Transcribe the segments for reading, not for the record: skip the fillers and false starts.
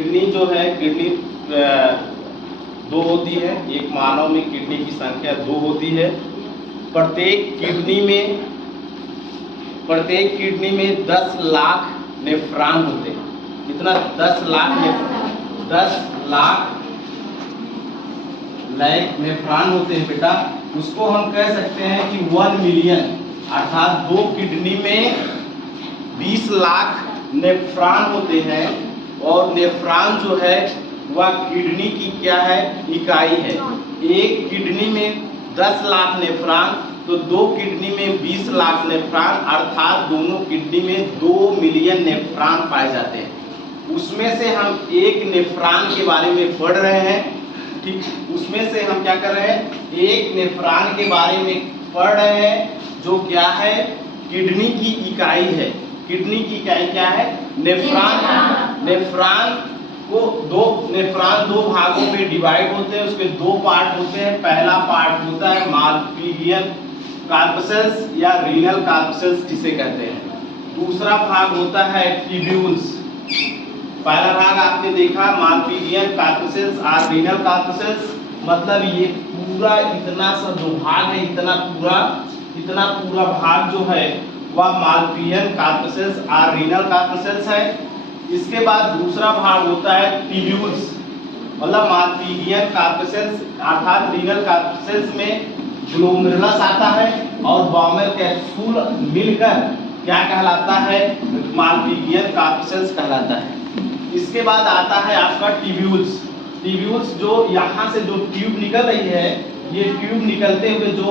Kidney जो है kidney दो होती है। एक मानव में किडनी की संख्या 2 होती है। प्रत्येक किडनी में 10 लाख नेफ्रॉन होते हैं। कितना? 10 लाख नेफ्रॉन होते हैं बेटा। उसको हम कह सकते हैं कि 1 मिलियन, अर्थात 2 किडनी में 20 लाख नेफ्रॉन होते हैं। और नेफ्रॉन जो है वह किडनी की क्या है? इकाई है। एक किडनी में 10 लाख नेफ्रॉन, तो 2 किडनी में 20 लाख नेफ्रॉन, अर्थात दोनों किडनी में 2 मिलियन नेफ्रॉन पाए जाते हैं। उसमें से हम एक नेफ्रॉन के बारे में पढ़ रहे हैं। ठीक, उसमें से हम क्या कर रहे हैं? एक नेफ्रॉन के बारे में पढ़ रहे हैं, जो क्या है? किडनी की इकाई है। किडनी की इकाई क्या है? नेफ्रॉन। नेफ्रॉन दो भागों में डिवाइड होते हैं। उसके 2 पार्ट होते हैं। पहला पार्ट होता है मालपीजियन कार्पसेल्स या रीनल कार्पसेल्स जिसे कहते हैं। दूसरा भाग होता है ट्यूब्यूल्स। पहला भाग आपने देखा मालपीजियन कार्पसेल्स और रीनल कार्पसेल्स, मतलब ये पूरा इतना सा जो भाग है, इतना पूरा भाग जो है वह मालपीजियन कार्पसेल्स और रीनल कार्पसेल्स है। इसके बाद दूसरा भाग होता है ट्यूब्यूल्स, मतलब मालपीजियन कार्पसेल्स अर्थात रीनल कार्पसेल्स में ग्लोमेरुलस आता है और बॉमेल कैप्सूल मिलकर क्या कहलाता है? मालपीजियन कार्पसेल्स कहलाता है। इसके बाद आता है आपका ट्यूब्यूल्स। ट्यूब्यूल्स जो यहाँ से जो ट्यूब निकल रही है, ये ट्यूब निकलते हुए जो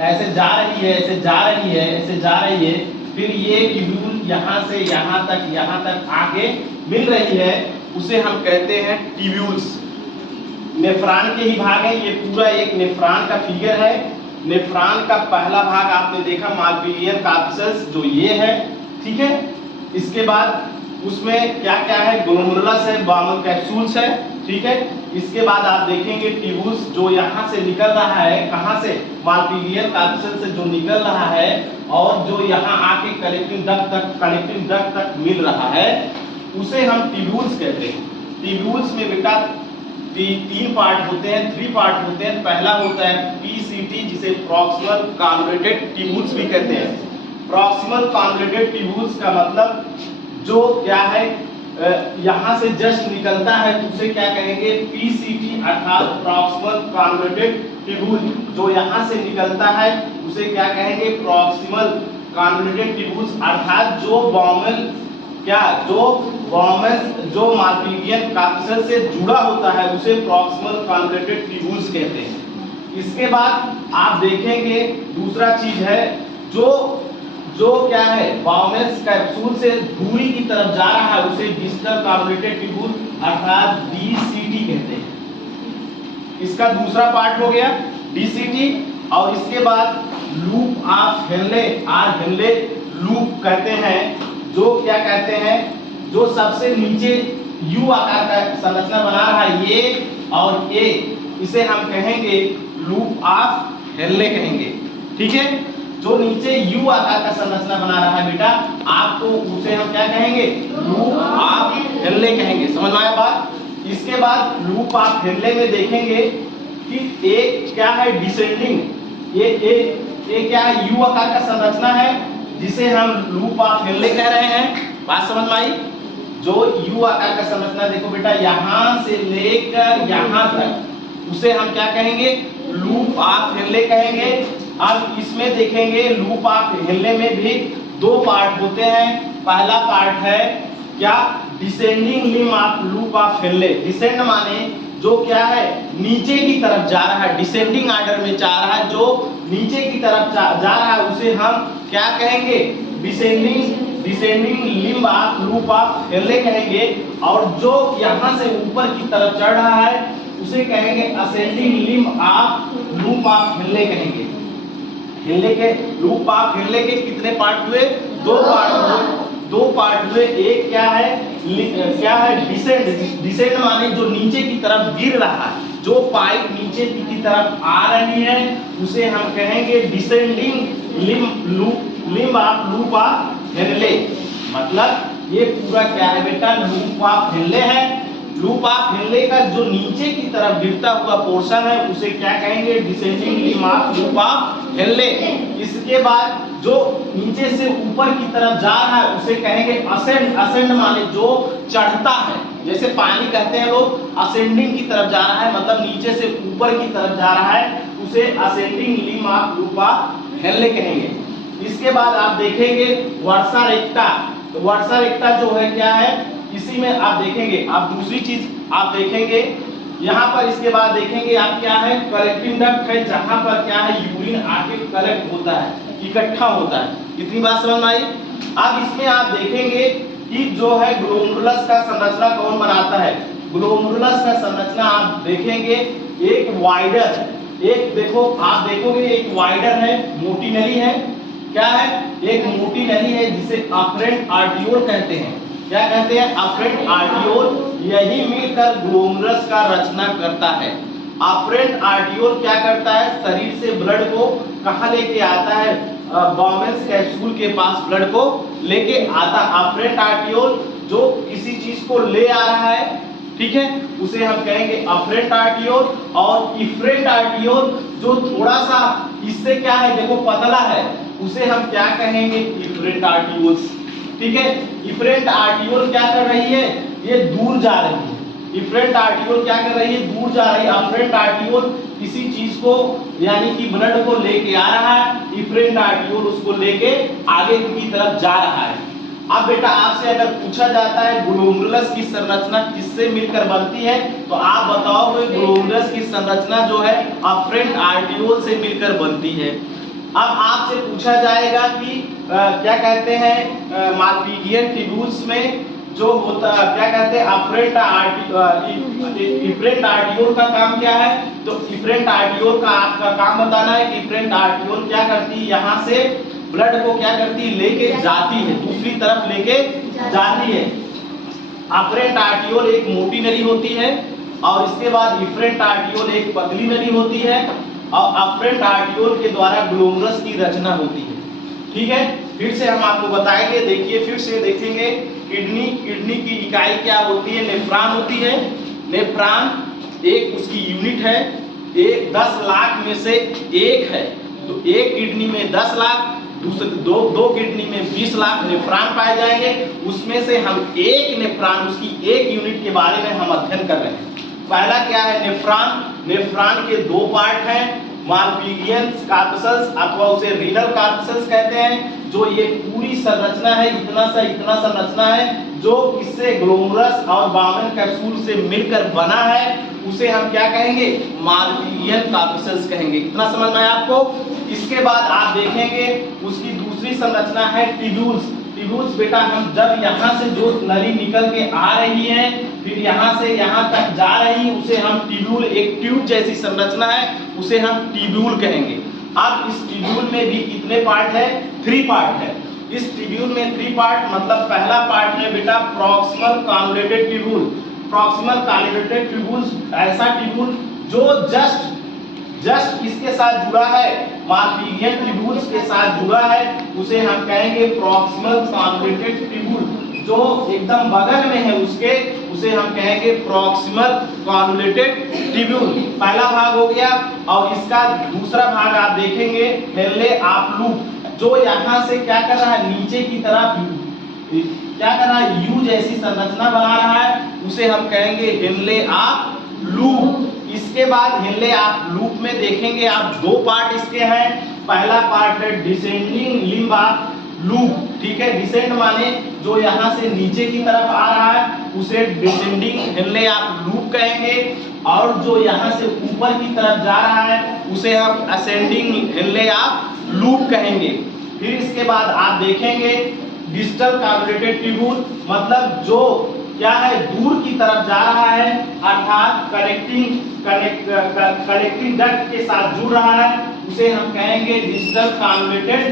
ऐसे जा रही है, ऐसे जा रही है, फिर ये ट्यूब्यूल यहाँ से यहाँ तक आके मिल रही है, उसे हम कहते हैं ट्यूब्यूल्स। नेफ्रॉन के ही भाग है। ये पूरा एक नेफ्रॉन का फिगर है। नेफ्रॉन का पहला भाग आपने देखा मालपीजियन कार्पसेल्स, जो ये है, ठीक है। इसके बाद उसमें क्या क्या है? ग्लोमेरुलस है, बॉमेल कैप्सूल्स है, ठीक है। इसके बाद आप देखेंगे ट्यूब्यूल्स जो यहाँ से निकल रहा है, कहाँ से? मालपीजियन कार्पसेल्स से जो निकल रहा है और जो यहाँ आके कलेक्टिंग डक्ट तक मिल रहा है, उसे हम ट्यूब्यूल्स कहते हैं। ट्यूब्यूल्स में बेटा 3 पार्ट होते हैं, 3 पार्ट होते हैं। पहला होता है PCT, जिसे प्रॉक्सिमल कन्वोल्यूटेड ट्यूब्यूल्स भी कहते हैं। प्रॉक्सिमल कन्वोल्यूटेड ट्यूब्यूल्स का मतलब जो क्या है, यहाँ से जस्ट निकलता है, तो उसे क्या कहेंगे? PCT अर्थात प्रॉक्सिमल कन्वोल्यूटेड ट्यूब्यूल। जो यहाँ से निकलता है उसे क्या कहेंगे? प्रॉक्सिमल कन्वोल्यूटेड ट्यूब्यूल्स, अर्थात जो मालपीजियन कार्पसेल से जुड़ा होता है उसे प्रॉक्सिमल कन्वोल्यूटेड ट्यूब्यूल्स कहते हैं। इसके बाद आप देखेंगे दूसरा चीज है जो क्या है? बॉमेल कैप्सूल से दूरी की तरफ जा रहा है, उसे डिस्टल कन्वोल्यूटेड ट्यूब्यूल अर्थात DCT कहते हैं। इसका दूसरा पार्ट हो गया DCT। और इसके बाद लूप ऑफ हेनले लूप कहते हैं, जो क्या कहते हैं? जो सबसे नीचे U आकार का संरचना बना रहा है, ये और ए, इसे हम कहेंगे लूप ऑफ हेनले कहेंगे, ठीक है। जो नीचे U आकार का संरचना बना रहा है बेटा, आपको उसे हम क्या कहेंगे? लूप ऑफ हेनले कहेंगे। समझ में आया बात? इसके बाद लूप ऑफ हेनले में देखेंगे कि एक क्या है? डिसेंडिंग। ये क्या है? U आकार का संरचना है, जिसे हम लूप ऑफ हेनले कह रहे हैं। बात समझ में आई? जो U आकार का संरचना देखो बेटा, यहाँ से लेकर यहाँ तक, उसे हम क्या कहेंगे? लूप ऑफ हेनले कहेंगे। अब इसमें देखेंगे लूप ऑफ हेनले में भी 2 पार्ट होते हैं। पहला पार्ट है क्या? Descending limb of loop of Henle. Descend माने जो क्या है? नीचे की तरफ जा रहा है, डिसेंडिंग ऑर्डर में जा रहा है, जो नीचे की तरफ जा रहा है, उसे हम क्या कहेंगे? Descending limb of loop of Henle कहेंगे। और जो यहाँ से ऊपर की तरफ चढ़ रहा है, उसे कहेंगे ascending limb of loop of Henle कहेंगे। लूप ऑफ हेनले के कितने पार्ट हुए? 2 पार्ट हुए। एक क्या है? डिसेंड माने जो नीचे की तरफ गिर रहा है, जो पाइप नीचे की तरफ आ रही है, उसे हम कहेंगे descending limb of loop of Henle. मतलब ये पूरा क्या है बेटा? लूप ऑफ हेनले है। लूप ऑफ हेनले का जो नीचे की तरफ गिरता हुआ पोर्शन है उसे क्या कहेंगे, descending limb of loop of Henle. इसके बाद जो नीचे से ऊपर की तरफ जा रहा है उसे कहेंगे असेंड। असेंड माने जो चढ़ता है, जैसे पानी कहते हैं लोग असेंडिंग की तरफ जा रहा है, मतलब नीचे से ऊपर की तरफ जा रहा है, उसे ascending limb of loop of Henle कहेंगे। इसके बाद आप देखेंगे वर्सा रेक्टा। तो वर्सा रेक्टा जो है क्या है, इसी में आप देखेंगे, आप दूसरी चीज आप देखेंगे यहाँ पर। इसके बाद देखेंगे आप क्या है, कलेक्टिंग डक्ट है, जहां पर क्या है यूरिन आके कलेक्ट होता है, इकट्ठा होता है। इतनी बात समझ में आई। अब इसमें आप देखेंगे कि जो है ग्लोमेरुलस का संरचना कौन बनाता है। ग्लोमेरुलस का संरचना आप देखेंगे एक वाइडर, एक देखो आप देखोगे एक वाइडर है, मोटी नली है, क्या है, एक मोटी नली है जिसे अफरेंट आर्टियोल कहते हैं। क्या कहते हैं, अफरेंट आर्टियोल। यही मिलकर ग्लोमेरुलस का रचना करता है। अफरेंट आर्टियोल क्या करता है, शरीर से ब्लड को कहाँ लेके आता है, बॉमेंस कैप्सूल के पास ब्लड को लेके आता। अफरेंट आर्टियोल जो किसी चीज को ले आ रहा है, ठीक है, उसे हम कहेंगे अफरेंट आर्टियोल। और इफरेंट आर्टियोल जो थोड़ा सा इससे क्या है, देखो पतला है, उसे हम क्या कहेंगे, इफरेंट आर्टियोल्स। ठीक है, इफरेंट आर्टियोल क्या कर रही है, ये दूर जा रही है। इफरेंट आर्टियोल क्या कर रही है, दूर जा रही है। अफरेंट आर्टियोल किसी चीज को यानी कि ब्लड को लेके आ रहा है, इफरेंट आर्टियोल उसको लेके आगे की तरफ जा रहा है। अब बेटा आपसे अगर पूछा जाता है ग्लोमेरुलस की संरचना किससे मिलकर बनती है, तो आप बताओगे ग्लोमेरुलस की संरचना जो है अफरेंट आर्टियोल से मिलकर बनती है। अब आपसे पूछा जाएगा कि क्या कहते हैं मालपीजियन ट्यूब्यूल्स में जो होता क्या कहते हैं अफरेंट इफरेंट आर्टियोल का काम क्या है। तो इफरेंट आर्टियोल का आपका काम बताना है कि इफरेंट आर्टियोल क्या करती है, यहाँ से ब्लड को क्या करती है, लेके जाती है, दूसरी तरफ लेके जाती है। अफरेंट आर्टियोल एक मोटी नली होती है और इसके बाद इफरेंट आर्टियोल एक पतली नली होती है और अफरेंट आर्टियोल के द्वारा ग्लोमेरुलस की रचना होती है। ठीक है, फिर से हम आपको बताएंगे, देखिए फिर से देखेंगे। किडनी की इकाई क्या होती है, नेफ्रॉन होती है। नेफ्रॉन एक उसकी यूनिट है, एक 10 लाख में से एक है। तो एक किडनी में 10 लाख, दूसरे दो किडनी में 20 लाख नेफ्रॉन पाए जाएंगे। उसमें से हम एक नेफ्रॉन, उसकी एक यूनिट के बारे में हम अध्ययन कर रहे हैं। पहला क्या है, नेफ्रॉन। नेफ्रॉन के 2 पार्ट हैं, मालपीजियन कार्पसल्स अथवा उसे रीनल कार्पसल्स कहते हैं। जो ये पूरी संरचना है, इतना संरचना है जो इससे ग्लोमेरुलस और बाउमेन कैप्सूल से मिलकर बना है, उसे हम क्या कहेंगे, मालपीजियन कार्पसल्स कहेंगे। इतना समझ में आया आपको। इसके बाद आप देखेंगे उसकी दूसरी संरचना है ट्यूब्यूल्स। ट्यूब्यूल्स बेटा हम जब यहाँ से जो नली निकल के आ रही है फिर यहाँ से यहाँ तक जा रही है, उसे हम ट्यूब्यूल, एक ट्यूब जैसी संरचना है, उसे हम ट्यूब्यूल कहेंगे। अब इस ट्यूब्यूल में भी कितने पार्ट है, 3 पार्ट है। इस ट्यूब्यूल में 3 पार्ट मतलब पहला पार्ट है बेटा proximal convoluted tubule. Proximal convoluted tubule ऐसा ट्यूब्यूल जो जस्ट इसके साथ जुड़ा है, मालपीजियन ट्यूब्यूल्स के साथ जुड़ा है, उसे हम कहेंगे प्रॉक्सिमल कॉन्वोल्यूटेड ट्यूब्यूल। जो एकदम बगल में है उसके, उसे हम कहेंगे प्रॉक्सिमल कॉन्वोल्यूटेड ट्यूब्यूल। पहला भाग हो गया। और इसका दूसरा भाग आप देखेंगे हेनले ऑफ लूप, जो यहाँ से क्या कर रहा है, नीचे की तरफ क्या कर रहा है, यू जैसी संरचना बना रहा है, उसे हम कहेंगे हेनले ऑफ लूप। इसके बाद हेनले ऑफ लूप में देखेंगे आप 2 पार्ट इसके हैं। पहला पार्ट है डिसेंडिंग लिम्ब ऑफ लूप। ठीक है, डिसेंड माने जो यहाँ से नीचे की तरफ आ रहा है उसे डिसेंडिंग हेनले ऑफ लूप कहेंगे, और जो यहाँ से ऊपर की तरफ जा रहा है उसे हम असेंडिंग हेनले ऑफ लूप कहेंगे। फिर इसके बाद आप देखेंगे डिस्टल कॉन्वोल्यूटेड ट्यूब्यूल, मतलब जो क्या है, दूर की तरफ जा रहा है, अर्थात कनेक्टिंग डक्ट के साथ जुड़ रहा है, उसे हम कहेंगे डिस्टल कॉन्वोल्यूटेड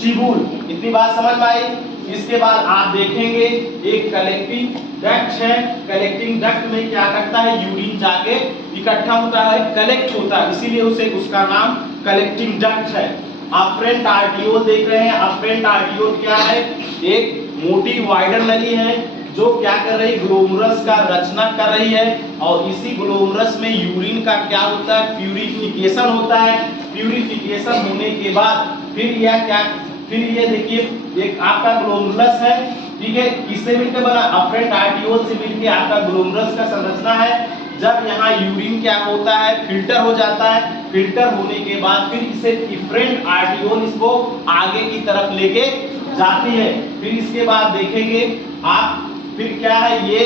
ट्यूब्यूल। इतनी बात समझ में आई। इसके बाद आप देखेंगे एक कलेक्टिंग डक्ट है। कलेक्टिंग डक्ट में क्या करता है, यूरिन जाके इकट्ठा होता है, कलेक्ट होता है, इसीलिए उसे उसका नाम कलेक्टिंग डक्ट है। अफरेंट आर्टियोल देख रहे हैं। अफरेंट आर्टियोल क्या है, एक मोटी वाइडर नली है जो क्या कर रही, ग्लोमरस का रचना कर रही है, और इसी ग्लोमरस में यूरिन का क्या होता है, प्यूरिफिकेशन होता है। प्यूरिफिकेशन होने के बाद फिर यह क्या, फिर ये देखिए एक आपका ग्लोमरस है, ठीक है, किससे मिलकर बना, अफरेंट आर्टियोल से मिलकर आपका ग्लोमरस का संरचना है। जब यहाँ यूरिन क्या होता है, फिल्टर हो जाता है, फिल्टर होने के बाद फिर इसे इफरेंट आर्टियोल इसको आगे की तरफ लेके जाती है। फिर इसके बाद देखेंगे आप, फिर क्या है, ये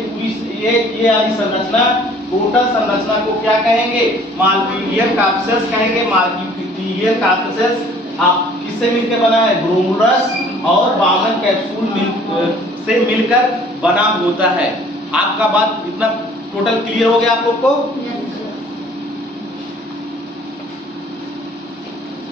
पूरी ये वाली संरचना, टोटल संरचना को क्या कहेंगे, माल्पीडियल कार्पेल्स कहेंगे। माल्पीडियल कार्पेल्स आप किससे मिलकर बना है, ग्लोमरस और बामन कैप्सूल से मिलकर बना होता है। आपका बात इतना टोटल क्लियर हो गया आप लोग को।